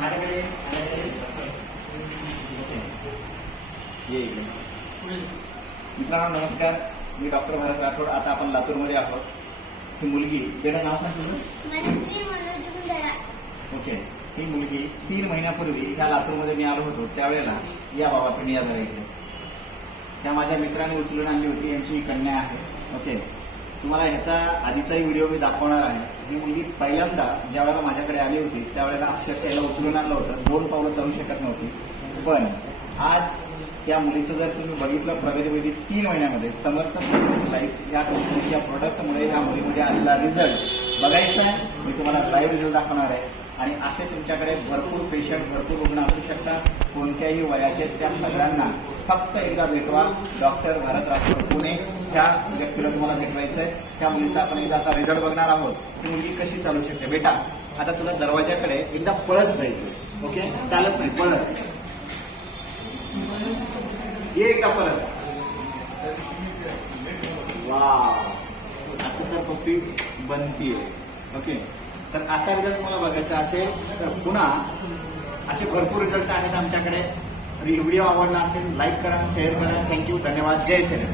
माझ्याकडे ये. मित्रांनो नमस्कार. मी डॉक्टर भारत राठोड. आता आपण लातूरमध्ये आहोत. ही मुलगी बेटा नाव सांग तुझं. ओके. ही मुलगी तीन महिन्यापूर्वी ह्या लातूरमध्ये मी आलो होतो. त्यावेळेला या बाबा तुम्ही या जरा इकडे. त्या माझ्या मित्राने उचलून आणली होती. यांची ही कन्या आहे. ओके. तुम्हाला ह्याचा आधीचाही व्हिडिओ मी दाखवणार आहे. ही मुलगी पहिल्यांदा ज्या वेळेला माझ्याकडे आली होती त्यावेळेला अक्षरशः याला उचलून आणलं होतं. दोन पावलं चालू शकत नव्हती. पण आज त्या मुलीचं जर तुम्ही बघितलं प्रगतीवैदिक तीन महिन्यामध्ये समर्थ सक्सेस लाईफ या कंपनीच्या प्रोडक्टमुळे या मुलीमध्ये आलेला रिझल्ट बघायचा आहे. मी तुम्हाला लाईव्ह रिझल्ट दाखवणार आहे. आणि असे तुमच्याकडे भरपूर पेशंट भरपूर रुग्ण असू शकतात. कोणत्याही वयाचे त्या सगळ्यांना फक्त एकदा भेटवा. डॉक्टर भारतराज पुणे. ह्या व्यक्तीला तुम्हाला भेटवायचं आहे त्या मुलीचा आपण एकदा आता रिझल्ट बघणार आहोत. ती मुलगी कशी चालू शकते? बेटा आता तुला दरवाजाकडे एकदा पळत जायचं ओके? चालत नाही पळत. ये एकदा परत वा आता तर पप्पी बनतीये. ओके? तर असा रिझल्ट मला बघायचा असेल तर पुन्हा असे भरपूर रिझल्ट आहेत आमच्याकडे. व्हिडिओ आवडला असेल लाईक करा शेअर करा. थँक्यू धन्यवाद. जय श्री